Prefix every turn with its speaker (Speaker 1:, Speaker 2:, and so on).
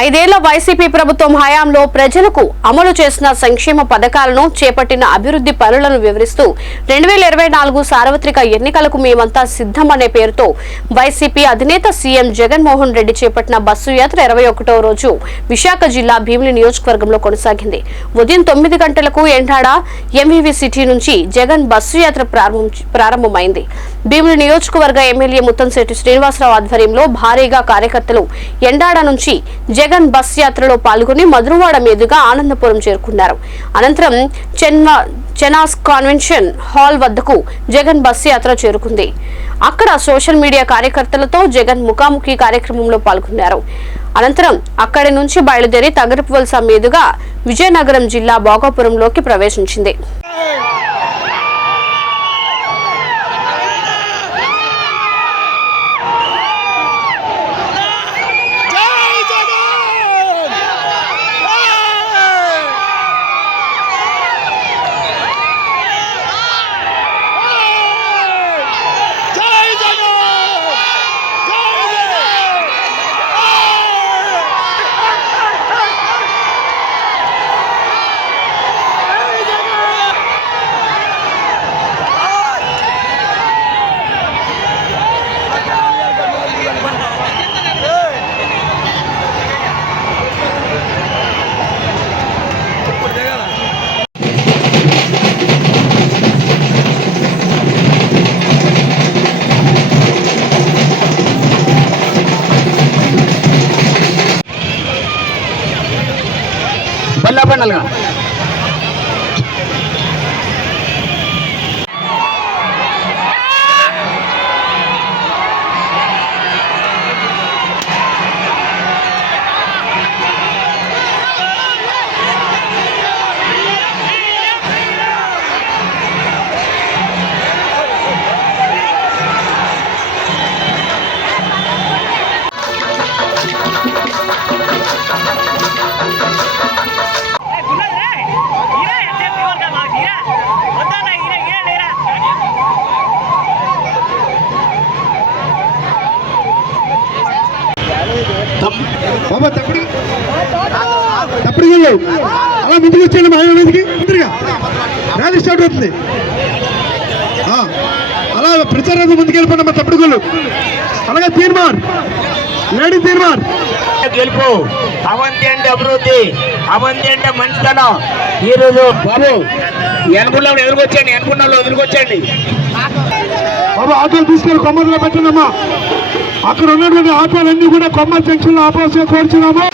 Speaker 1: ఐదేళ్ళ వైసీపీ ప్రభుత్వం హయాంలో ప్రజలకు అమలు చేసిన సంక్షేమ పథకాలను చేపట్టిన అభివృద్ధి పనులను వివరిస్తూ రెండు వేల ఇరవై నాలుగు సార్వత్రిక ఎన్నికలకు మేమంతా సిద్ధం అనే పేరుతో వైసీపీ అధినేత సీఎం జగన్మోహన్ రెడ్డి చేపట్టిన బస్సు యాత్ర ఇరవై ఒకటో రోజు విశాఖ జిల్లా భీమిలి నియోజకవర్గంలో కొనసాగింది. ఉదయం తొమ్మిది గంటలకు ఎండాడ ఎంవీవీ సిటీ నుంచి జగన్ బస్సు యాత్ర ప్రారంభమైంది. భీమిలి నియోజకవర్గ ఎమ్మెల్యే ముత్తంశెట్టి శ్రీనివాసరావు ఆధ్వర్యంలో భారీగా కార్యకర్తలు ఎండాడ నుంచి జగన్ బస్ యాత్రలో పాల్గొని మధురవాడ మీదుగా ఆనందపురం చేరుకున్నారు. అనంతరం చెన్న చెనాస్ కాన్వెన్షన్ హాల్ వద్దకు జగన్ బస్ యాత్ర చేరుకుంది. అక్కడ సోషల్ మీడియా కార్యకర్తలతో జగన్ ముఖాముఖి కార్యక్రమంలో పాల్గొన్నారు. అనంతరం అక్కడి నుంచి బయలుదేరి తగరపు వలస మీదుగా విజయనగరం జిల్లా భోగాపురంలోకి ప్రవేశించింది.
Speaker 2: ರೂಪಾಯಿ
Speaker 3: బాబా తప్పుడు. తప్పుడు వెళ్ళు అలా ముందుకు వచ్చేయండి మా ఆయన మీదకి. ముందుగా. ర్యాలీ స్టార్ట్ అవుతుంది. అలా ప్రచారం ముందుకు వెళ్ళిపోండి మా తప్పుడు గుళ్ళు. అలాగే తీర్మార్. లేడీ తీర్మార్.
Speaker 2: గెలుపు. అవంతి అంటే అభివృద్ధి అవంతి అంటే మంచితనం. ఈ రోజు బాబు ఎనుకున్న ఎదురుకొచ్చండి ఎనుకున్న వాళ్ళు ఎదురుకొచ్చండి
Speaker 3: బాబా ఆటోలు తీసుకెళ్ళి కొమ్మదిలో పెట్టండి అమ్మా అక్కడ ఉన్నటువంటి ఆటోలన్నీ కూడా కొమ్మ జంక్షన్లో ఆపాల్సిన కోరుచున్నాము.